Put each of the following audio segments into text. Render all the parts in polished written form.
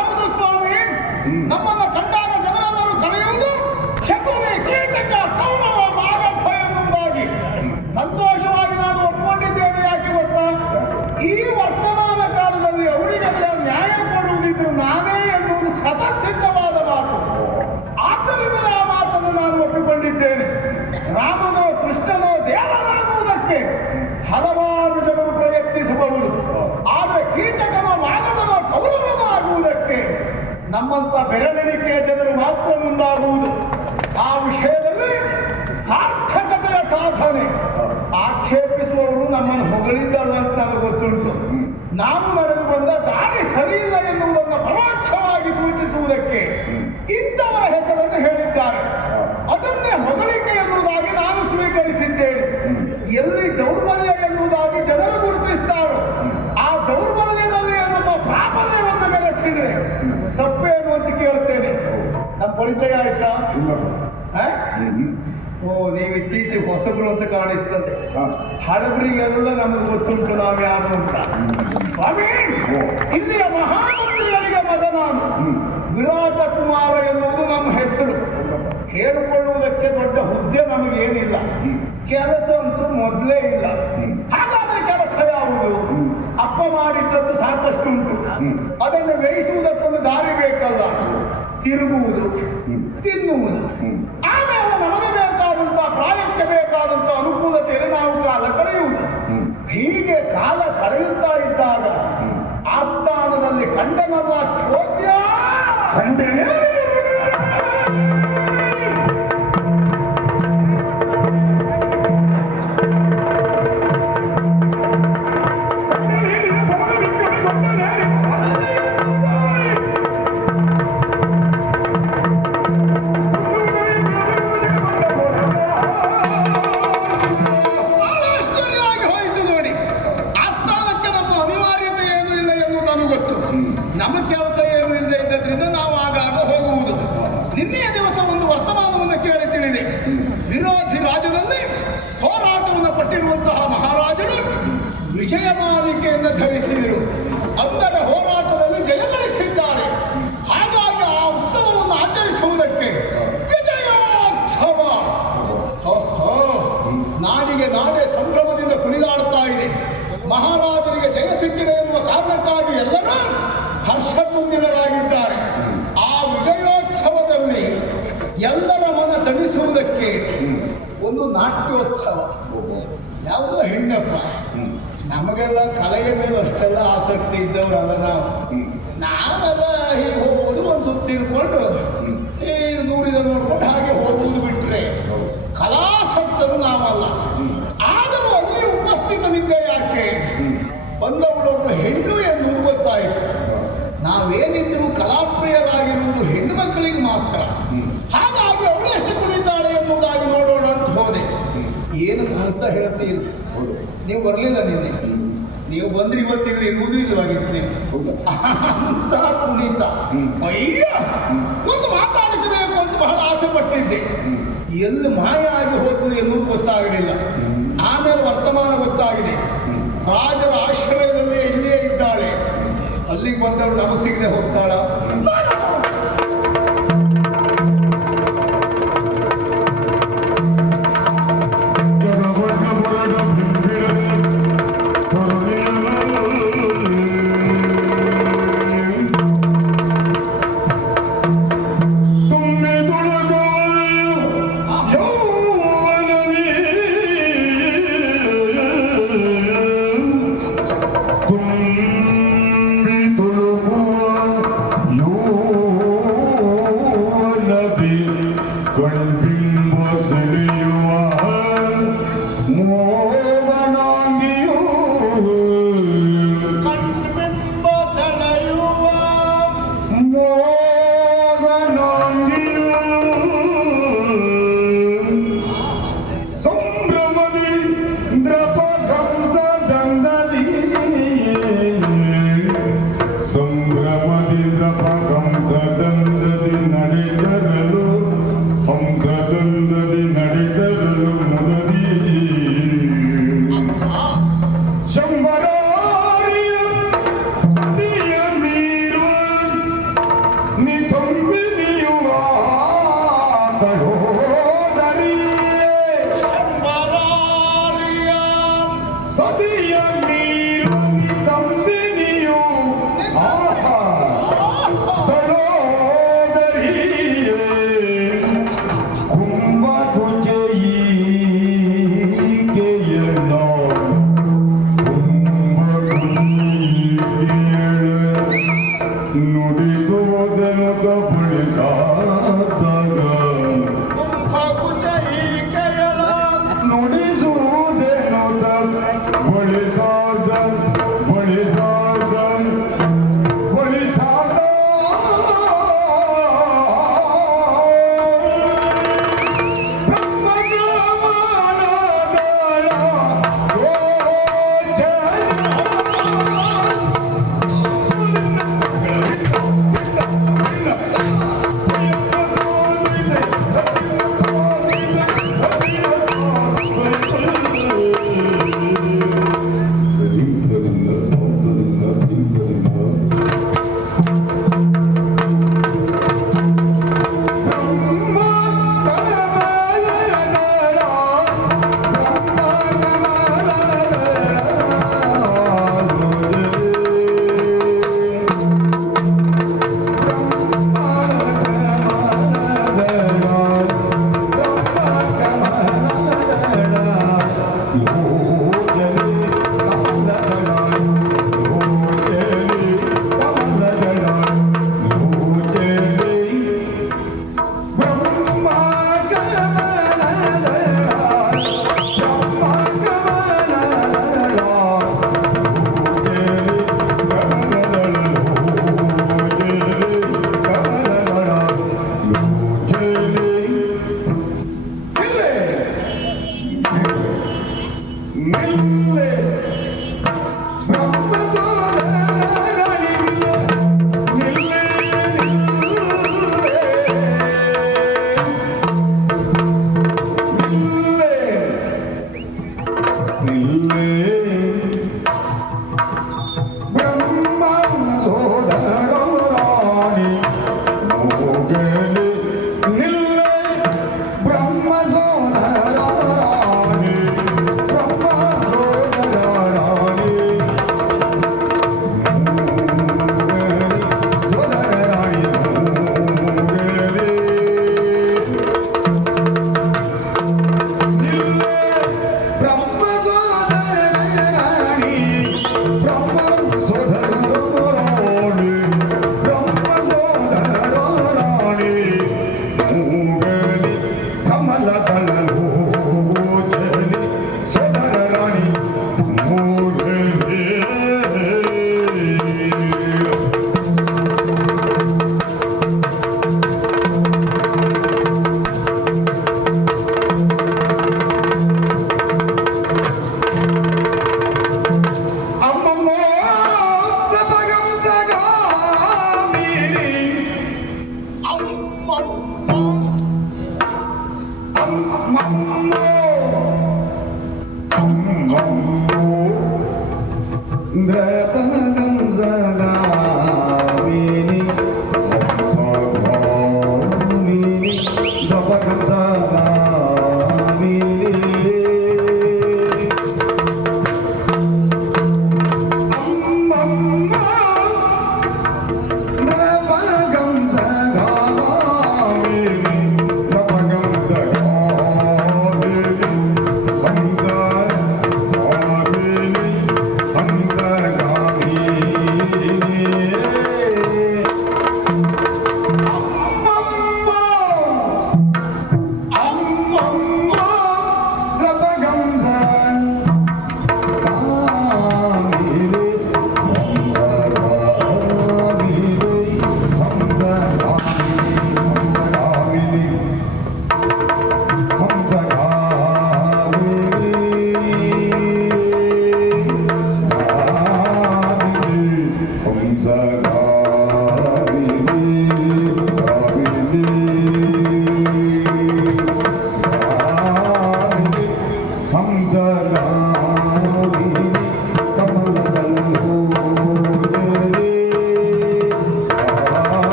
ಹೌದು ಸ್ವಾಮಿ. ನಮ್ಮನ್ನು ಕಂಡಾಗ ಜನರೆಲ್ಲರೂ ಕರೆಯುವುದು ಶಕುನಿ, ಕೀಚಕ, ಕೌರವ, ಮಾಗಧ ಎನ್ನುವುದಾಗಿ. ಸಂತೋಷವಾಗಿ ನಾನು ಒಪ್ಪಿಕೊಂಡಿದ್ದೇನೆ. ಯಾಕೆ ಗೊತ್ತಾ? ಈ ವರ್ತಮಾನ ಕಾಲದಲ್ಲಿ ಅವರಿಗೆಲ್ಲ ನ್ಯಾಯ ಕೊಡುವುದಿದ್ರು ನಾನೇ ಎನ್ನುವುದು ಸ್ವತಃಸಿದ್ಧವಾದ ಮಾತು. ಆದ್ದರಿಂದ ಆ ಮಾತನ್ನು ನಾನು ಒಪ್ಪಿಕೊಂಡಿದ್ದೇನೆ. ರಾಮನೋ ಕೃಷ್ಣನೋ ದೇವರಾಗುವುದಕ್ಕೆ ಹಲವಾರು ಜನರು ಪ್ರಯತ್ನಿಸಬಹುದು. ಆದರೆ ಕೀಚಕನೋ ಮಾನವನೋ ಕೌರವನೋ ಆಗುವುದಕ್ಕೆ ನಮ್ಮಂತ ಬೆರಳೆಣಿಕೆಯ ಜನರು ಮಾತ್ರ ಮುಂದಾಗುವುದು. ಆ ವಿಷಯದಲ್ಲಿ ಸಾರ್ಥಕತೆಯ ಸಾಧನೆ. ಆಕ್ಷೇಪಿಸುವವರು ನಮ್ಮನ್ನು ಹೊಗಳಿದ್ದಲ್ಲ ಅಂತ ನನಗೆ ಗೊತ್ತುಂಟು. ನಾವು ನಡೆದು ಬಂದ ದಾರಿ ಸರಿಯಿಲ್ಲ ಎನ್ನುವುದನ್ನು ಪರೋಕ್ಷವಾಗಿ ಸೂಚಿಸುವುದಕ್ಕೆ ಇಂಥವರ ಹೆಸರನ್ನು ಹೇಳಿದ್ದಾರೆ. ಅದನ್ನೇ ಹೊಗಳಿಕೆ ಎನ್ನುವುದಾಗಿ ನಾನು ಸ್ವೀಕರಿಸಿದ್ದೇನೆ. ಎಲ್ಲಿ ದೌರ್ಬಲ್ಯ ಎನ್ನುವುದಾಗಿ ಜನರು ಗುರುತಿಸ್ತಾರೋ ಆ ದೌರ್ಬಲ್ಯದಲ್ಲಿ ನಮ್ಮ ಪ್ರಾಬಲ್ಯವನ್ನು ಮೆರೆಸಿದ್ರೆ ತಪ್ಪೇನು ಅಂತ ಕೇಳ್ತೇನೆ. ನಮ್ಮ ಪರಿಚಯ ಆಯ್ತಾ? ಓ, ನೀವು ಇತ್ತೀಚೆಗೆ ಹೊಸಬರು ಅಂತ ಕಾಣಿಸ್ತದೆ. ಹಳಬರಿಗೆಲ್ಲ ನಮಗೆ ಗೊತ್ತುಂಟು ನಾವು ಯಾರು ಅಂತ. ಸ್ವಾಮಿ, ಇಲ್ಲಿಯ ಮಹಾಮಂತ್ರಿಗಳಿಗೆ ಮಗ ನಾನು. ವಿರಾಟ ಕುಮಾರ ಎನ್ನುವುದು ನಮ್ಮ ಹೆಸರು. ಹೇಳಿಕೊಳ್ಳುವುದಕ್ಕೆ ದೊಡ್ಡ ಹುದ್ದೆ ನಮಗೇನಿಲ್ಲ, ಕೆಲಸ ಅಂತೂ ಮೊದಲೇ ಇಲ್ಲ. ಹಾಗಾದ್ರೆ ಕೆಲಸ ಯಾವುದು? ಅಪ್ಪ ಮಾಡಿದ್ದದ್ದು ಸಾಕಷ್ಟು ಉಂಟು, ಅದನ್ನು ಬೇಯಿಸುವುದಕ್ಕೊಂದು ದಾರಿ ಬೇಕಲ್ಲ. ತಿರುಗುವುದು, ತಿನ್ನುವುದು, ಆಮೇಲೆ ನಮಗೆ ಬೇಕಾದಂತ ಪ್ರಾಯಕ್ಕೆ ಬೇಕಾದಂತ ಅನುಕೂಲತೆಯಲ್ಲಿ ನಾವು ಕಾಲ ಕಳೆಯುವುದು. ಹೀಗೆ ಕಾಲ ಕಳೆಯುತ್ತಾ ಇದ್ದಾಗ ಆಸ್ಥಾನದಲ್ಲಿ ಕಂಡನಲ್ಲ ಚೋದ್ಯ, ಕಂಡನೇ ವಿಜಯಮಾಲಿಕೆಯನ್ನು ಧರಿಸಿದರು. ಅಂದರೆ ಹೋರಾಟದಲ್ಲಿ ಜಯ ಗಳಿಸಿದ್ದಾರೆ. ಹಾಗಾಗಿ ಆ ಉತ್ಸವವನ್ನು ಆಚರಿಸುವುದಕ್ಕೆ ವಿಜಯೋತ್ಸವ. ನಾಡಿಗೆ ನಾಡೆ ಸಂಭ್ರಮದಿಂದ ಕುಣಿದಾಡುತ್ತಾ ಇದೆ. ಮಹಾರಾಜರಿಗೆ ಜಯ ಸಿಕ್ಕಿದೆ ಎನ್ನುವ ಕಾರಣಕ್ಕಾಗಿ ಎಲ್ಲರೂ ಹರ್ಷತುಂದಿತರಾಗಿದ್ದಾರೆ. ಆ ವಿಜಯೋತ್ಸವದಲ್ಲಿ ಎಲ್ಲರ ಮನ ತಣಿಸುವುದಕ್ಕೆ ಒಂದು ನಾಟ್ಯೋತ್ಸವ. ಯಾವುದೋ ಹೆಣ್ಣಪ್ಪ. ನಮಗೆಲ್ಲ ಕಲೆಯ ಮೇಲೆ ಅಷ್ಟೆಲ್ಲ ಆಸಕ್ತಿ ಇದ್ದವರಲ್ಲ ನಾವು. ನಾವೆಲ್ಲ ಹೀಗೆ ಹೋಗುವುದು, ಒಂದು ಸುತ್ತಿರ್ಕೊಂಡು ಈ ದೂರಿದ ನೋಡ್ಕೊಂಡು ಹಾಗೆ ಹೋಗುವುದು ಬಿಟ್ಟರೆ ಕಲಾಸಕ್ತರು ನಾವಲ್ಲ. ಆದರೂ ಅಲ್ಲಿ ಉಪಸ್ಥಿತನಿದ್ದೆ ಯಾಕೆ? ಬಂದವಳೊಬ್ಬರು ಹೆಣ್ಣು ಎನ್ನುವುದು ಗೊತ್ತಾಯಿತು. ನಾವೇನಿದ್ರು ಕಲಾಪ್ರಿಯರಾಗಿರುವುದು ಹೆಣ್ಣು ಮಕ್ಕಳಿಗೆ ಮಾತ್ರ. ಹಾಗಾಗಿ ಅವಳು ಎಷ್ಟು ಕುಣಿತಾಳೆ ಎನ್ನುವುದಾಗಿ ನೋಡೋಣ ಅಂತ ಹೋದೆ. ಏನು ಅಂತ ಹೇಳ್ತೀರಿ? ನೀವು ಬರಲಿಲ್ಲ ನಿನ್ನೆ. ನೀವು ಬಂದ್ರೆ ಇವತ್ತಿದ್ರೆ ಇರುವುದು ಇಲ್ಲವಾಗಿತ್ತು. ಅಂತ ಕುಣಿತ ಅಯ್ಯ, ಒಂದು ಮಾತಾಡಿಸಬೇಕು ಅಂತ ಬಹಳ ಆಸೆ ಪಟ್ಟಿದ್ದೆ. ಎಲ್ಲಿ ಮಾಯ ಆಗಿ ಹೋದ್ರು ಎನ್ನುವುದು ಗೊತ್ತಾಗಲಿಲ್ಲ. ಆಮೇಲೆ ವರ್ತಮಾನ ಗೊತ್ತಾಗಿದೆ. ರಾಜರ ಆಶ್ರಯದಲ್ಲೇ ಇಲ್ಲೇ ಇದ್ದಾಳೆ. ಅಲ್ಲಿಗೆ ಬಂದವಳು ನಮಗೆ ಸಿಗದೆ ಹೋಗ್ತಾಳ?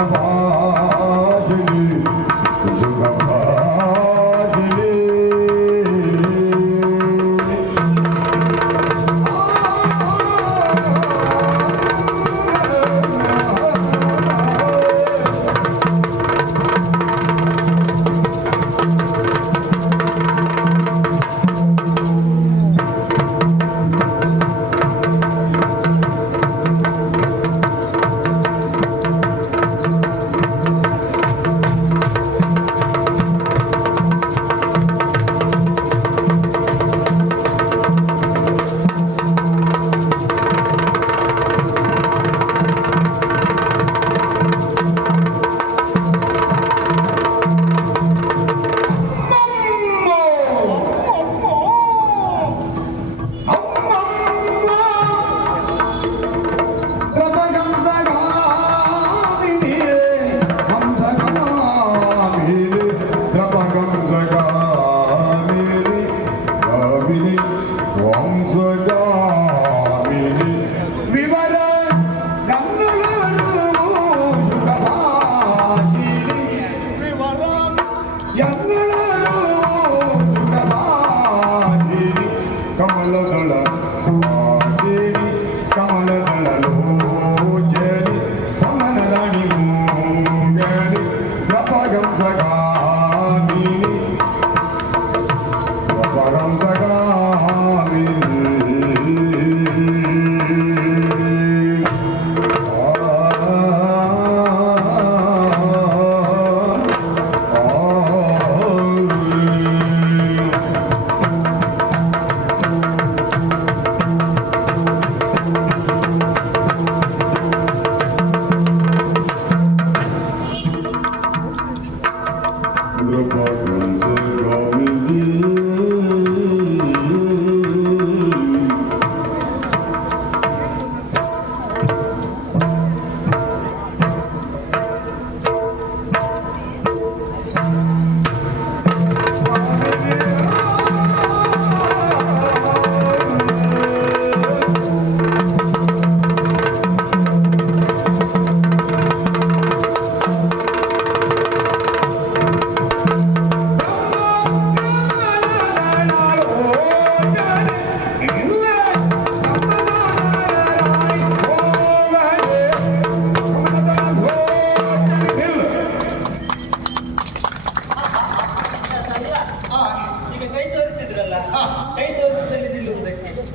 ಸುಖಭಾಷಿಣಿ ಸುಖಭಾಷಿಣಿ ಕಮಲದಳ ಸೇರಿ ಕಮಲದಳಲೋ ಜರಿ ಕಮಲ ರಾಣಿ ಮೂಗರಿ ಪ್ರಪಗಂ ಸಗಾಮಿನಿ ಪ್ರಪಗಂ ಸಗಾಮಿನಿ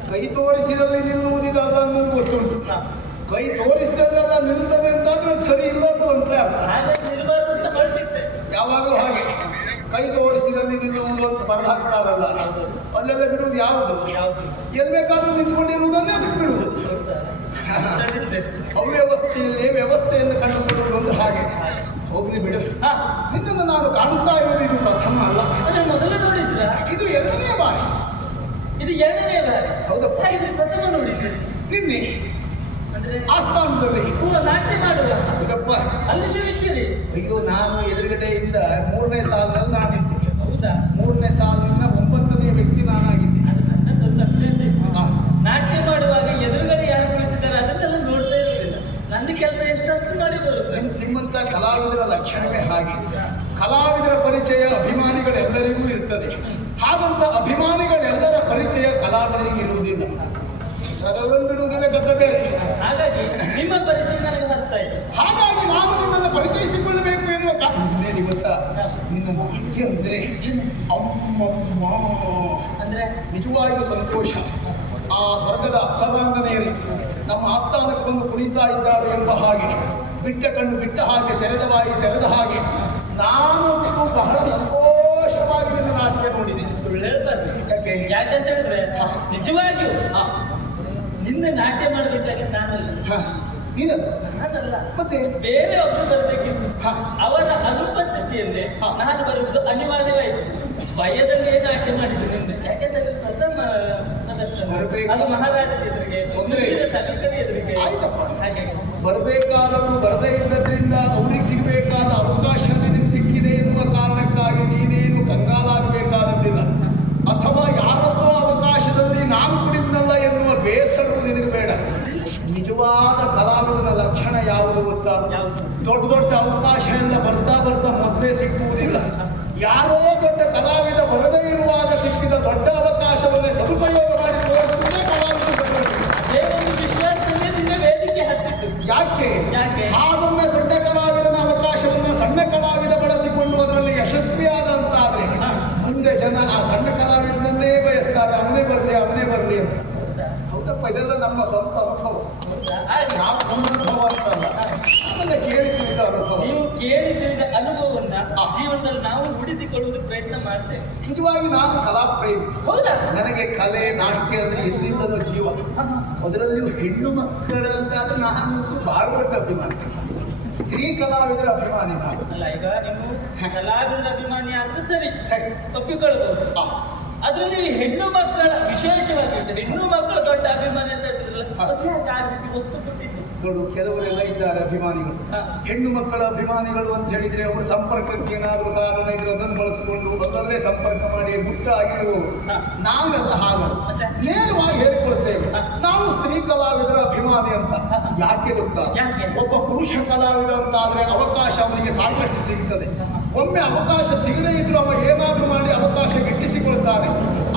ಕೈ ತೋರಿಸಿದಲ್ಲಿ ನಿಲ್ಲುವುದಿಲ್ಲ ಅದನ್ನು ಗೊತ್ತುಂಟು. ಕೈ ತೋರಿಸಿದಲ್ಲೆಲ್ಲ ನಿಲ್ತದೆ ಅಂತಾದ್ರೆ ಸರಿ ಇಲ್ಲದ್ದು ಅಂತ ಯಾವಾಗಲೂ ಹಾಗೆ ಕೈ ತೋರಿಸಿದಲ್ಲಿ ನಿಲ್ಲುವುದು ಅಂತ ಬರೆದು ಹಾಕಲಾರಲ್ಲ. ಅಲ್ಲೆಲ್ಲ ಬಿಡುವುದು ಯಾವುದು? ಎಲ್ಲಿ ಬೇಕಾದ್ರೂ ನಿಂತ್ಕೊಂಡಿರುವುದನ್ನೇ ಅದಕ್ಕೆ ಬಿಡುವುದು. ಅವ್ಯವಸ್ಥೆಯಲ್ಲಿ ವ್ಯವಸ್ಥೆಯನ್ನು ಕಂಡುಕೊಳ್ಳುವುದು ಅಂದ್ರೆ ಹಾಗೆ. ಹೋಗ್ಲಿ ಬಿಡು. ನಿನ್ನನ್ನು ನಾನು ಕಾಣುತ್ತಾ ಇರುವುದು ಇದು ಪ್ರಥಮ ಅಲ್ಲ, ಮೊದಲು ನೋಡಿದ್ರ? ಇದು ಎರಡನೇ ಬಾರಿ. ಇದು ಎರಡನೇ ಬಾರಿ. ಹೌದಪ್ಪ. ಪ್ರಥಮ ನೋಡಿದ್ರಿ ನಿನ್ನೆ ಅಂದ್ರೆ ಆಸ್ಥಾನದಲ್ಲಿ ನಾಟ್ಯ ಮಾಡುವ. ಹೌದಪ್ಪ. ಅಲ್ಲಿ ನಿಲ್ಲಿಸಿರಿ. ಅಯ್ಯೋ, ನಾನು ಎದುರುಗಡೆಯಿಂದ 3ನೇ ಸಾಲಿನಲ್ಲಿ ನಾನಿದ್ದೆ. ಹೌದಾ? 3ನೇ ಸಾಲಿನಿಂದ 9ನೇ ವ್ಯಕ್ತಿ ನಾನಾಗಿದ್ದೆ. ಅದು ನನ್ನದೊಂದು ಅಭ್ಯಾಸ ಇತ್ತು. ನಾಟ್ಯ ಮಾಡುವಾಗ ಎದುರುಗಡೆ ಯಾರು ಕುಳಿತಿದ್ದಾರೆ ಅದನ್ನೆಲ್ಲ ನೋಡ್ತಾ ಇರಲಿಲ್ಲ. ನನ್ನ ಕೆಲಸ ಎಷ್ಟಷ್ಟು ಮಾಡಿ ಬರುತ್ತೆ. ನಿಮ್ಮಂತ ಕಲಾವಿದರ ಲಕ್ಷಣವೇ ಹಾಗೆ. ಕಲಾವಿದರ ಪರಿಚಯ ಅಭಿಮಾನಿಗಳೆಲ್ಲರಿಗೂ ಇರ್ತದೆ. ಹಾಗಂತ ಅಭಿಮಾನಿಗಳೆಲ್ಲರ ಪರಿಚಯ ಕಲಾವಿದರಿಗೆ ಇರುವುದಿಲ್ಲ. ಬಿಡುವುದಿಲ್ಲ, ಗದ್ದ ಬೇರೆ. ಹಾಗಾಗಿ ನಿಮ್ಮ ಪರಿಚಯ ನನಗೆ ಹಸ್ತಾ ಇದೆ. ಹಾಗಾಗಿ ನಾನು ನಿನ್ನನ್ನು ಪರಿಚಯಿಸಿಕೊಳ್ಳಬೇಕು ಎನ್ನುವ ಕಾರಣನೇ ದಿವಸ ನಿನ್ನ ನಾಟ್ಯ ಅಂದ್ರೆ ಅಮ್ಮಮ್ಮ ಅಂದ್ರೆ ನಿಜವಾಗಿಯೂ ಸಂತೋಷ. ಆ ಸ್ವರ್ಗದ ಅಪ್ಸರಾಂಗನೆಯರು ನಮ್ಮ ಆಸ್ಥಾನಕ್ಕೆ ಬಂದು ಕುಣಿತಾ ಇದ್ದಾರೆ ಎಂಬ ಹಾಗೆ, ಬಿಟ್ಟ ಕಣ್ಣು ಬಿಟ್ಟ ಹಾಗೆ, ತೆರೆದ ಬಾಯಿ ತೆರೆದ ಹಾಗೆ ನಾನು ಬಹಳ ಸಂತೋಷವಾಗಿ ನಿನ್ನ ನಾಟ್ಯ ನೋಡಿದೆ. ಸುಳ್ಳು ಹೇಳ್ಬಾರ್ದು. ಯಾಕೆ? ಯಾಕಂತ ಹೇಳಿದ್ರೆ ನಿಜವಾಗಿಯೂ ನಿನ್ನ ನಾಟ್ಯ ಮಾಡಬೇಕಾಗಿ ನಾನಲ್ಲ. ನಾನಲ್ಲ, ಮತ್ತೆ ಬೇರೆ ಒಬ್ಬರು ಬರಬೇಕಿತ್ತು. ಅವರ ಅನುಪಸ್ಥಿತಿಯಲ್ಲೇ ನಾನು ಬರುವುದು ಅನಿವಾರ್ಯವಾಯಿತು. ಭಯದಲ್ಲಿಯೇ ನಾಟ್ಯ ಮಾಡಿದ್ದು ನಿನ್ನೆ. ಯಾಕೆಂದ್ರೆ ಪ್ರಥಮ ಪ್ರದರ್ಶನ ಅದು ಮಹಾರಾಜರ ಎದುರಿಗೆ, ಸಭಿಕರ ಎದುರಿಗೆ. ಹಾಗೆ ಬರಬೇಕಾದವರು ಬರದೇ ಇಲ್ಲದ್ರಿಂದ ಅವ್ರಿಗೆ ಸಿಗಬೇಕಾದ ಅವಕಾಶ ನಿನಗೆ ಸಿಕ್ಕಿದೆ ಎನ್ನುವ ಕಾರಣಕ್ಕಾಗಿ ನೀನೇನು ಕಂಗಾಲಾಗಬೇಕಾದದ್ದಿಲ್ಲ. ಅಥವಾ ಯಾರದ್ದೋ ಅವಕಾಶದಲ್ಲಿ ನಾನು ಕುಳಿತನಲ್ಲ ಎನ್ನುವ ಬೇಸರ ನಿನಗೆ ಬೇಡ. ನಿಜವಾದ ಕಲಾವಿದನ ಲಕ್ಷಣ ಯಾವುದು ಗೊತ್ತಾ? ದೊಡ್ಡ ದೊಡ್ಡ ಅವಕಾಶ ಎಲ್ಲ ಬರ್ತಾ ಬರ್ತಾ ಮೊದಲೇ ಸಿಕ್ಕುವುದಿಲ್ಲ. ಯಾರೋ ದೊಡ್ಡ ಕಲಾವಿದ ಬರದೇ ಇರುವಾಗ ಸಿಕ್ಕಿದ ದೊಡ್ಡ ಅವಕಾಶವನ್ನೇ ಸದುಪಯೋಗ ಮಾಡಿ ತೋರಿಸುವುದೇ ಕಲಾವಿದ. ಅದೇ ಒಂದು ವಿಶ್ವಾಸದಲ್ಲಿ ನಿನ್ನ ವೇದಿಕೆ ಹತ್ತಿತ್ತು. ಯಾಕೆ ಯಾಕೆ? ಹಾಗೊಮ್ಮೆ ದೊಡ್ಡ ಕಲಾವಿದನ ಅವಕಾಶವನ್ನ ಸಣ್ಣ ಕಲಾವಿದ ಬಳಸಿಕೊಂಡು ಅದರಲ್ಲಿ ಯಶಸ್ವಿಯಾದಂತಾದ್ರೆ ಮುಂದೆ ಜನ ಆ ಸಣ್ಣ ಕಲಾವಿದನನ್ನೇ ಬಯಸ್ತಾರೆ, ಅವನೇ ಬರಲಿ ಅಂತ. ಹೌದಪ್ಪ, ಇದೆಲ್ಲ ನಮ್ಮ ಸ್ವಂತ ಅನುಭವ. ನಾವು ನಮ್ಮ ಅನುಭವ ಅಂತಲ್ಲ, ಆಮೇಲೆ ಕೇಳಿ ತಿಳಿದ ಅನುಭವ. ನೀವು ಕೇಳಿ ತಿಳಿದ ಅನುಭವವನ್ನ ಜೀವನದಲ್ಲಿ ನಾವು ರೂಢಿಸಿಕೊಳ್ಳುವುದಕ್ಕೆ ಪ್ರಯತ್ನ ಮಾಡ್ತೇವೆ. ನಿಜವಾಗಿ ನಾನು ಕಲಾಪ್ರೇಮಿ. ಹೌದಾ? ನನಗೆ ಕಲೆ ನಾಟ್ಯ ಅಂದ್ರೆ ಎಲ್ಲಿಂದಲೂ ಜೀವ. ಅದರಲ್ಲಿಯೂ ಹೆಣ್ಣು ಮಕ್ಕಳಂತಾದ್ರೆ ನಾನು ಬಹಳ ದೊಡ್ಡ ಅಭಿಮಾನಿ. ಸ್ತ್ರೀ ಕಲಾವಿದರ ಅಭಿಮಾನಿ ನಾನು. ಅಲ್ಲ, ಈಗ ನೀವು ಕಲಾವಿದರ ಅಭಿಮಾನಿ ಆದ್ರೂ ಸರಿ, ಸರಿ, ಒಪ್ಪಿಕೊಳ್ಳಬಹುದು. ಅದರಲ್ಲಿ ಹೆಣ್ಣು ಮಕ್ಕಳ ವಿಶೇಷವಾಗಿ ಹೆಣ್ಣು ಮಕ್ಕಳ ದೊಡ್ಡ ಅಭಿಮಾನಿ ಅಂತ ಹೇಳ್ತಿದ್ರಲ್ಲ, ಅದು ಯಾಕೆ ಆ ರೀತಿ ಒತ್ತು ಕೊಟ್ಟಿದ್ದು? ನೋಡು, ಕೆಲವರೆಲ್ಲ ಇದ್ದಾರೆ ಅಭಿಮಾನಿಗಳು, ಹೆಣ್ಣು ಮಕ್ಕಳ ಅಭಿಮಾನಿಗಳು ಅಂತ ಹೇಳಿದ್ರೆ ಅವರು ಸಂಪರ್ಕಕ್ಕೆ ಏನಾದರೂ ಸಾಧನ ಇದ್ರೆ ಅದನ್ನು ಬಳಸಿಕೊಂಡು ಅದರಲ್ಲೇ ಸಂಪರ್ಕ ಮಾಡಿ ಗುಟ್ಟಾಗಿರುವವರು. ನಾವೆಲ್ಲ ಹಾಗಲ್ಲ, ನೇರವಾಗಿ ಹೇಳಿಕೊಳ್ತೇವೆ ನಾವು ಸ್ತ್ರೀ ಕಲಾವಿದರ ಅಭಿಮಾನಿ ಅಂತ. ಯಾಕೆ ಗೊತ್ತಾ? ಒಬ್ಬ ಪುರುಷ ಕಲಾವಿದ ಅಂತಾದ್ರೆ ಅವಕಾಶ ಅವನಿಗೆ ಸಾಕಷ್ಟು ಸಿಗ್ತದೆ. ಒಮ್ಮೆ ಅವಕಾಶ ಸಿಗದೇ ಇದ್ರು ಅವ ಏನಾದರೂ ಮಾಡಿ ಅವಕಾಶ ಗಿಟ್ಟಿಸಿಕೊಳ್ತಾನೆ.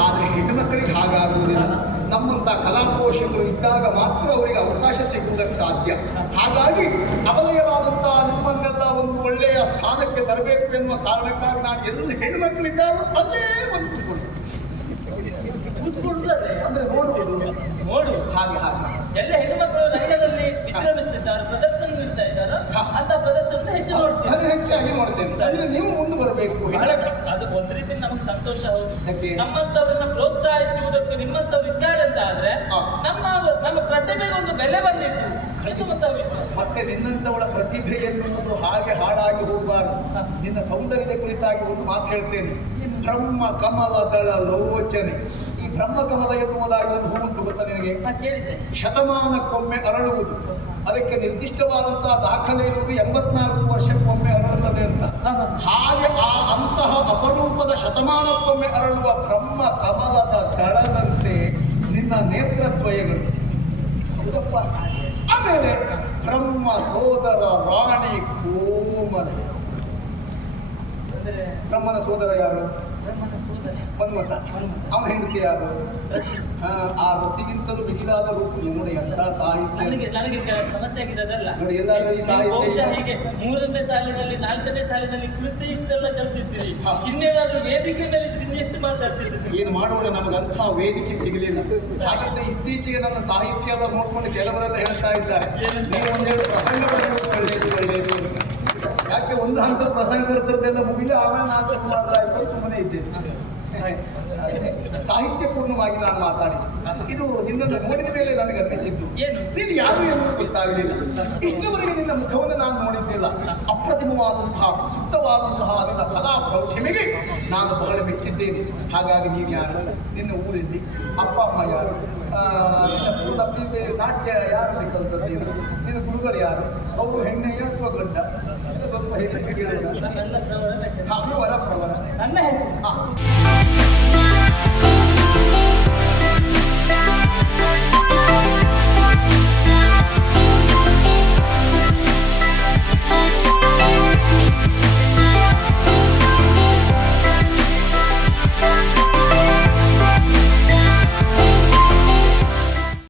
ಆದರೆ ಹೆಣ್ಣು ಮಕ್ಕಳಿಗೆ ಹಾಗಾಗುವುದಿಲ್ಲ. ನಮ್ಮಂತ ಕಲಾ ಪೋಷಕರು ಇದ್ದಾಗ ಮಾತ್ರ ಅವರಿಗೆ ಅವಕಾಶ ಸಿಗುವುದಕ್ಕೆ ಸಾಧ್ಯ. ಹಾಗಾಗಿ ಅಬಲೆಯರಾದಂತಹ ನಿಮ್ಮನ್ನೆಲ್ಲ ಒಂದು ಒಳ್ಳೆಯ ಸ್ಥಾನಕ್ಕೆ ತರಬೇಕು ಎನ್ನುವ ಕಾರಣಕ್ಕಾಗಿ ನಾನು ಎಲ್ಲಿ ಹೆಣ್ಣು ಮಕ್ಕಳಿದ್ದಾರೋ ಅಲ್ಲೇ ಒಂದು ಅಂದ್ರೆ ನೋಡು ಹಾಗೆ ಎಲ್ಲ ಹೆಣ್ಣುಮಕ್ಕಳು ರಂಗದಲ್ಲಿ ವಿಶ್ರಮಿಸ್ತಿದ್ದಾರೆ, ಪ್ರದರ್ಶನ ನೀಡ್ತಾ ಇದ್ದಾರೆ. ಅಂತ ಪ್ರದರ್ಶನ ಹೆಚ್ಚು ನೋಡ್ತೀವಿ, ಅದು ಹೆಚ್ಚಾಗಿ ನೋಡ್ತೇನೆ. ಅಂದ್ರೆ ನೀವು ಮುಂದೆ ಬರಬೇಕು. ಅದು ಒಂದು ರೀತಿ ನಮಗೆ ಸಂತೋಷ. ಹೌದು, ಯಾಕೆ? ನಮ್ಮಂತವ್ರನ್ನ ಪ್ರೋತ್ಸಾಹಿಸುವುದಕ್ಕೆ ನಿಮ್ಮಂತವ್ರು ಇದ್ದಾರೆ ಅಂತ ಆದ್ರೆ ನಮ್ಮ ಪ್ರತಿಭೆಗೆ ಒಂದು ಬೆಲೆ ಬಂದಿತ್ತು. ಮತ್ತೆ ನಿನ್ನಂತವಳ ಪ್ರತಿಭೆ ಎನ್ನುವುದು ಹಾಗೆ ಹಾಳಾಗಿ ಹೋಗಬಾರದು. ನಿನ್ನ ಸೌಂದರ್ಯದ ಕುರಿತಾಗಿ ಒಂದು ಮಾತು ಹೇಳ್ತೇನೆ. ಬ್ರಹ್ಮ ಕಮಲ ದಳ ಲೋಚನೆ. ಈ ಬ್ರಹ್ಮ ಕಮಲ ಎನ್ನುವುದಾಗಿ ಒಂದು ಹೂವುಂಟು ಗೊತ್ತಾ ನಿನಗೆ? ಶತಮಾನಕ್ಕೊಮ್ಮೆ ಅರಳುವುದು. ಅದಕ್ಕೆ ನಿರ್ದಿಷ್ಟವಾದಂತಹ ದಾಖಲೆ ಇರುವುದು 84 ವರ್ಷಕ್ಕೊಮ್ಮೆ ಅರಳುತ್ತದೆ ಅಂತ. ಹಾಗೆ ಅಂತಹ ಅಪರೂಪದ ಶತಮಾನಕ್ಕೊಮ್ಮೆ ಅರಳುವ ಬ್ರಹ್ಮ ಕಮಲದ ದಳದಂತೆ ನಿನ್ನ ನೇತ್ರದ್ವಯಗಳು. ಹೌದಪ್ಪ. ಆಮೇಲೆ ಬ್ರಹ್ಮ ಸೋದರ ರಾಣಿ ಕೋಮಲ. ಬ್ರಹ್ಮನ ಸೋದರ ಯಾರು? ಮನ್ಮಥ. ಅವನ ಹೆಂಡತಿ ಯಾರು? ಆ ರತಿಗಿಂತಲೂ ಮಿಗಿಲಾದ ರೂಪ. ನೋಡಿ ಎಂತ ಸಾಹಿತ್ಯ. ನನಗೆ ಸಮಸ್ಯೆ ಆಗಿದ್ದಲ್ಲ ನೋಡಿ, ಎಲ್ಲರೂ ಈ ಸಾಹಿತ್ಯ ಹೀಗೆ 3ನೇ ಸಾಲಿನಲ್ಲಿ 4ನೇ ಸಾಲಿನಲ್ಲಿ ಕುಳಿತು ಇಷ್ಟೆಲ್ಲ ಕಲ್ತಿರ್ತೀರಿ, ಇನ್ನೇನಾದ್ರೂ ವೇದಿಕೆ ಮೇಲೆ ಇನ್ನೆಷ್ಟು ಮಾತಾಡ್ತಿರ್ತೀರಿ. ಏನು ಮಾಡೋಣ, ನಮಗಂಥ ವೇದಿಕೆ ಸಿಗಲಿಲ್ಲ. ಹಾಗಿದ್ದ ಇತ್ತೀಚೆಗೆ ನನ್ನ ಸಾಹಿತ್ಯ ಎಲ್ಲ ನೋಡ್ಕೊಂಡು ಕೆಲವರೆಲ್ಲ ಹೇಳ್ತಾ ಇದ್ದಾರೆ, ನೀವು ಒಂದೆರಡು ಪ್ರಸಂಗ ಒಳ್ಳೆಯದು. ಯಾಕೆ ಒಂದು ಹಂತದ ಪ್ರಸಂಗ ಇರ್ತದೆಲ್ಲ ಮುಗಿಲಿ, ಆಮೇಲೆ ನಾನು ಮಾತಾಡ್ತಾ ಸುಮ್ಮನೆ ಇದ್ದೇನೆ. ಸಾಹಿತ್ಯಪೂರ್ಣವಾಗಿ ನಾನು ಮಾತಾಡಿದೆ. ಇದು ನಿನ್ನನ್ನು ನೋಡಿದ ಮೇಲೆ ನನಗೆ ಅನ್ನಿಸಿದ್ದು, ನೀನು ಯಾರು ಎನ್ನುವುದು ಗೊತ್ತಾಗಲಿಲ್ಲ. ಇಷ್ಟವರೆಗೆ ನಿನ್ನ ಮುಖವನ್ನು ನಾನು ನೋಡಿದ್ದಿಲ್ಲ. ಅಪ್ರತಿಮವಾದಂತಹ ಸೂಕ್ತವಾದಂತಹ ನಿನ್ನ ಕಲಾ ಪ್ರೌಢಿಮೆಗೆ ನಾನು ಬಹಳ ಮೆಚ್ಚಿದ್ದೇನೆ. ಹಾಗಾಗಿ ನೀನು ಯಾರು? ನಿನ್ನ ಊರಲ್ಲಿ ಅಪ್ಪ ಅಮ್ಮ ಯಾರು? ನಿನ್ನ ನಾಟ್ಯ ಯಾರಲ್ಲಿ ಕಲಿತದ್ದೇನು? ನಿನ್ನ ಗುರುಗಳು ಯಾರು? ಅವರು ಹೆಣ್ಣೆಯ ಅಥವಾ ಗಂಡ? ಸ್ವಲ್ಪ ಹೇಳಿ ಕೇಳೋಣ. ನನ್ನ ಪ್ರವರ ಪ್ರವರ ನನ್ನ ಹೆಸರು